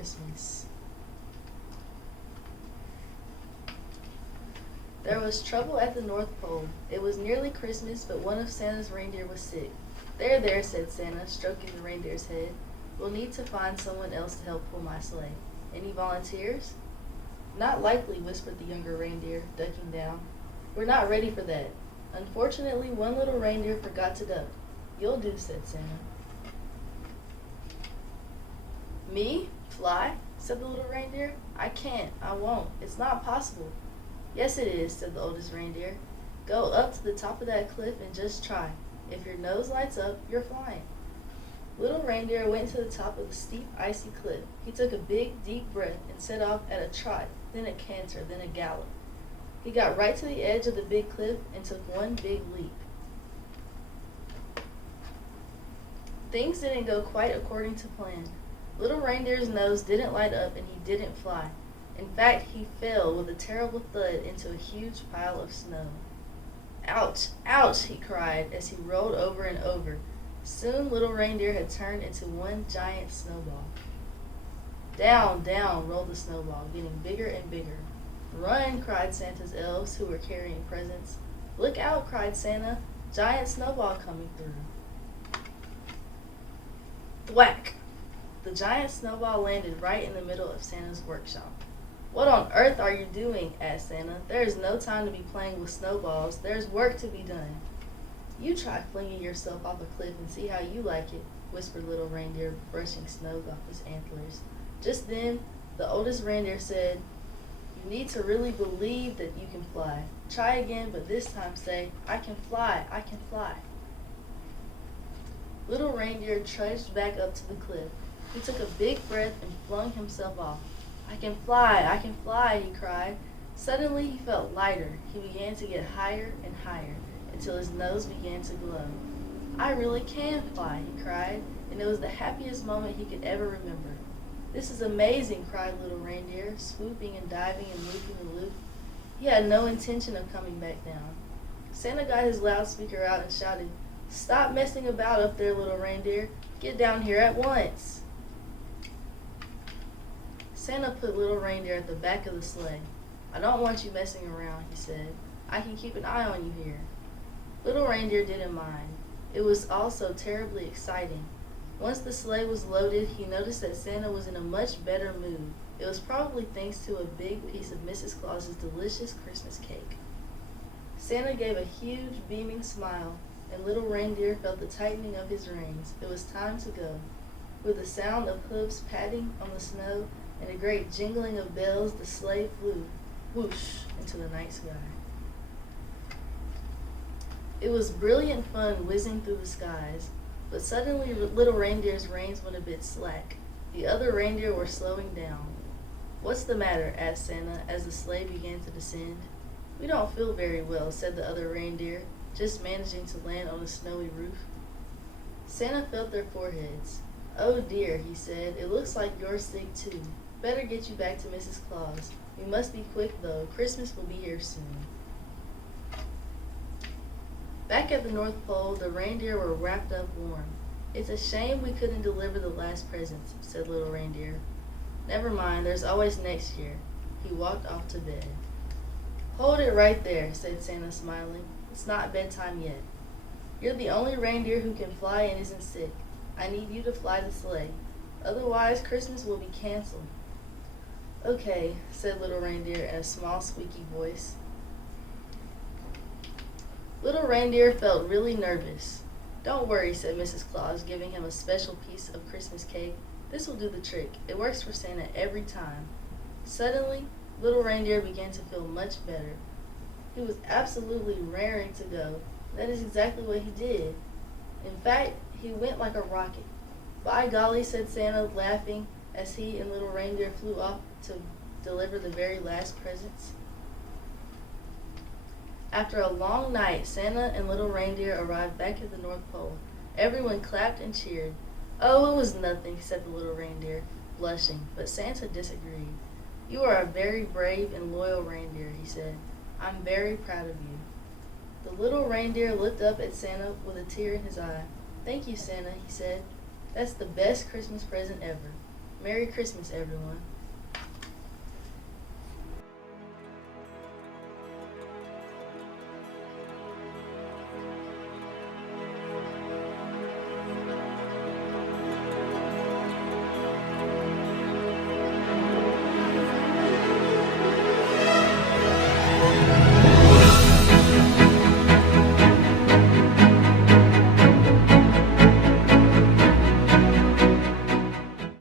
Christmas. There was trouble at the North Pole. It was nearly Christmas, but one of Santa's reindeer was sick. There, said Santa, stroking the reindeer's head. We'll need to find someone else to help pull my sleigh. Any volunteers? Not likely, whispered the younger reindeer, ducking down. We're not ready for that. Unfortunately, one little reindeer forgot to duck. You'll do, said Santa. Me? Fly? Said the little reindeer. I can't. I won't. It's not possible. Yes, it is, said the oldest reindeer. Go up to the top of that cliff and just try. If your nose lights up, you're flying. Little reindeer went to the top of the steep, icy cliff. He took a big, deep breath and set off at a trot, then a canter, then a gallop. He got right to the edge of the big cliff and took one big leap. Things didn't go quite according to plan. Little reindeer's nose didn't light up and he didn't fly. In fact, he fell with a terrible thud into a huge pile of snow. Ouch, ouch, he cried as he rolled over and over. Soon little reindeer had turned into one giant snowball. Down, down rolled the snowball, getting bigger and bigger. Run, cried Santa's elves who were carrying presents. Look out, cried Santa, giant snowball coming through. Thwack! The giant snowball landed right in the middle of Santa's workshop. What on earth are you doing? Asked Santa. There is no time to be playing with snowballs. There's work to be done. You try flinging yourself off a cliff and see how you like it, whispered little reindeer, brushing snow off his antlers. Just then, the oldest reindeer said, You need to really believe that you can fly. Try again, but this time say, I can fly, I can fly. Little reindeer trudged back up to the cliff. He took a big breath and flung himself off. I can fly, he cried. Suddenly he felt lighter. He began to get higher and higher until his nose began to glow. I really can fly, he cried, and it was the happiest moment he could ever remember. This is amazing, cried little reindeer, swooping and diving and looping the loop. He had no intention of coming back down. Santa got his loudspeaker out and shouted, Stop messing about up there, little reindeer. Get down here at once. Santa put little reindeer at the back of the sleigh. I don't want you messing around, he said. I can keep an eye on you here. Little reindeer didn't mind. It was all so terribly exciting. Once the sleigh was loaded, he noticed that Santa was in a much better mood. It was probably thanks to a big piece of Mrs. Claus's delicious Christmas cake. Santa gave a huge, beaming smile, and little reindeer felt the tightening of his reins. It was time to go. With the sound of hooves patting on the snow and a great jingling of bells, the sleigh flew, whoosh, into the night sky. It was brilliant fun whizzing through the skies, but suddenly little reindeer's reins went a bit slack. The other reindeer were slowing down. What's the matter? Asked Santa as the sleigh began to descend. We don't feel very well, said the other reindeer, just managing to land on a snowy roof. Santa felt their foreheads. Oh dear, he said, it looks like you're sick too. Better get you back to Mrs. Claus. We must be quick though, Christmas will be here soon. Back at the North Pole, the reindeer were wrapped up warm. It's a shame we couldn't deliver the last presents, said little reindeer. Never mind, there's always next year. He walked off to bed. Hold it right there, said Santa, smiling. It's not bedtime yet. You're the only reindeer who can fly and isn't sick. I need you to fly the sleigh. Otherwise, Christmas will be canceled. Okay, said little reindeer in a small, squeaky voice. Little reindeer felt really nervous. Don't worry, said Mrs. Claus, giving him a special piece of Christmas cake. This will do the trick. It works for Santa every time. Suddenly, little reindeer began to feel much better. He was absolutely raring to go. That is exactly what he did. In fact, he went like a rocket. By golly, said Santa, laughing as he and little reindeer flew off to deliver the very last presents. After a long night, Santa and little reindeer arrived back at the North Pole. Everyone clapped and cheered. Oh, it was nothing, said the little reindeer, blushing, but Santa disagreed. You are a very brave and loyal reindeer, he said. I'm very proud of you. The little reindeer looked up at Santa with a tear in his eye. Thank you, Santa, he said. That's the best Christmas present ever. Merry Christmas, everyone.